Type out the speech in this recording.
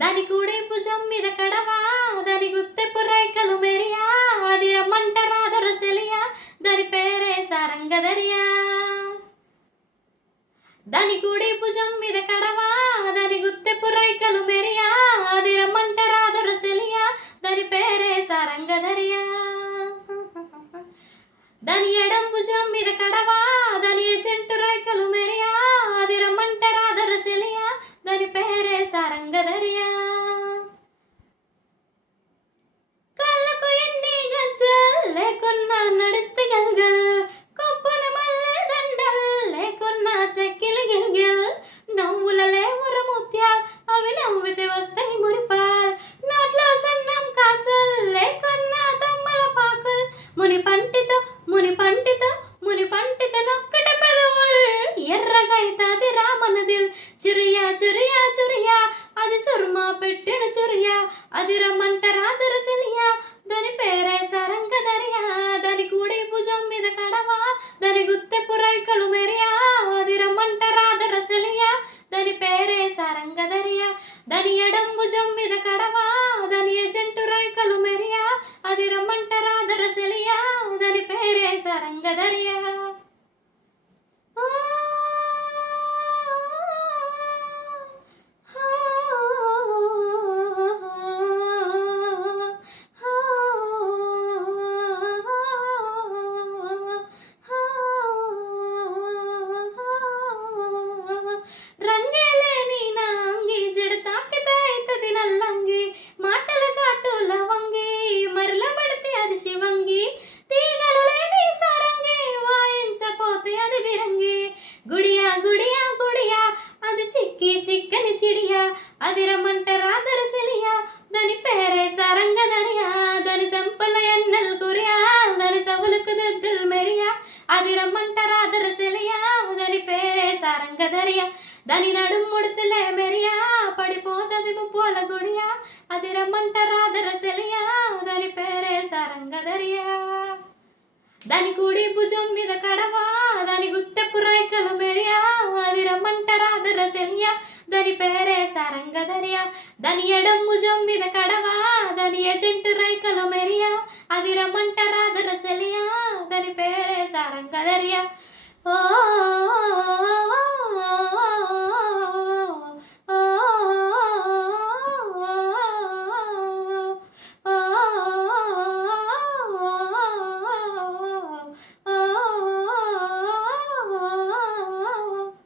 దాని కూడి భుజం మీద కడవా, దాని గుత్తెపు రైకలు మెరియా, అది రమ్మంటరాదర సెలియా, దాని పేరే సారంగదరియా. దాని కూడి భుజం మీద కడవా, దాని గుత్తెపు రైకలు మెరియా, అది రమ్మంటరాదర సెలియా, దాని పేరే సారంగదరియా. దాని ఎడం భుజం మీద కడవా, దాని ఎజెంటు రైకలు మెరియా, అది రమ్మంటరాదర సెలియా, దాని పేరే సారంగదరియా. కాళ్ళకు ఎన్ని గజ్జల్ లేకున్నా నడిస్తే గల్గల్, కొప్పున మల్లె దండల్ లేకున్నా చెక్కిలి గిల్గిల్, నవ్వుల లేవుర ముత్యాల్ అవి నవ్వితే వస్తాయి మురిపాల్, నోట్లో సన్నం కాసల్ లేకున్నా తమ్మల పాకుల్, ముని పంటితో నొక్కట పెదవుల్, ఎర్రగైతాది రామనదిల్, చురియా చురియా చురియా అది సుర్మా పెట్టిన చురియా, అది రమ్మంటరాదర సెలియా, దాని పేరే సారంగదరియా. దాని కూడి భుజం మీద కడవా, దాని గుత్తెపు రైకలు మెరియా, అది రమ్మంటరాదర సెలియా, దాని పేరే సారంగదరియా. దాని ఎడం భుజం మీద కడవా, దాని ఎజెంటు రైకలు మెరియా, అది రమ్మంటరాదర సెలియా, దాని పేరే సారంగదరియా. రంగేలేని నా అంగి జడతాకితే అయితది నల్లంగి, మాటల కాటుల వంగి మరల పడితే అది శివంగి, తీగలు లేని సారంగి వాయించపోతే అది విరంగి, గుడియా గుడియా గుడియా అది చిక్కని చిడియా, అది రమ్మంటరాదర సెలియా, దాని పేరే సారంగదరియా. దాని సంపల ఎన్నెల్ గురియా, దాని సవులకు దుద్దుల్ మెరియా, అది రమ్మంటరాదర సెలియా, దాని పేరే సారంగదరియా. దాని నడుం ముడతలే మెరియా, పడిపోతది ముప్పోల గుడియా, అది రమ్మంటరాదర సెలియా, దాని పేరే సారంగదరియా. దాని కూడి భుజం మీద కడవా, దాని గుత్తెపు రైకలు మెరియా, అది రమ్మంటరాదర సెలియా, దాని పేరే సారంగదరియా. దాని ఎడం భుజం మీద కడవా, దాని ఎజెంటు రైకలు మెరియా, అది రమ్మంటరాదర సెలియా, దాని పేరే సారంగదరియా. ఓ